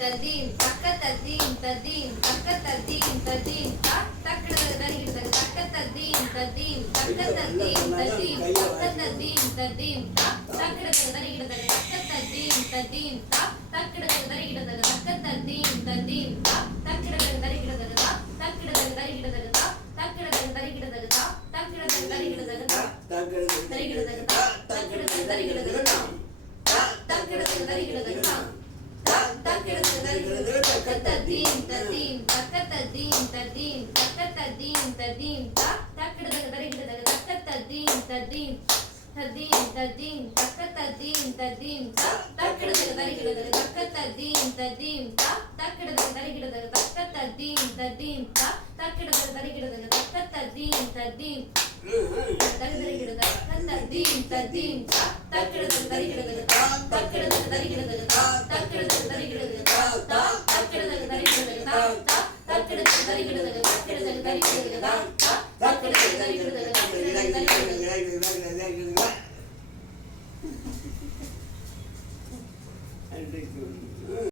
ததீம் தக்க ததீம் ததீம் தக்க ததீம் ததீம் தக்கட தரிகிட தக்க ததீம் ததீம் தக்க ததீம் ததீம் தக்க ததீம் ததீம் தக்கட தரிகிட தக்க ததீம் ததீம் தக்கட தரிகிட தக்க ததீம் ததீம் தக்கட தரிகிட தக்கட தரிகிட தக்கட தரிகிட தக்கட தரிகிட தக்கட தரிகிட தக்கட தரிகிட தக்கட தரிகிட தக்கத்ததீம் ததீம் தக்கத்ததீம் ததீம் தக்கத்ததீம் ததீம் தக்கடதரிகிட தக்கத்ததீம் ததீம் ததீம் ததீம் தக்கத்ததீம் ததீம் தக்கடதரிகிட தக்கத்ததீம் ததீம் தக்கடதரிகிட தக்கத்ததீம் ததீம் தக்கடதரிகிட தக்கத்ததீம் ததீம் தக்கடதரிகிட தக்கத்ததீம் ததீம் தக்கடதரிகிட தக்கடதரிகிட Thank you.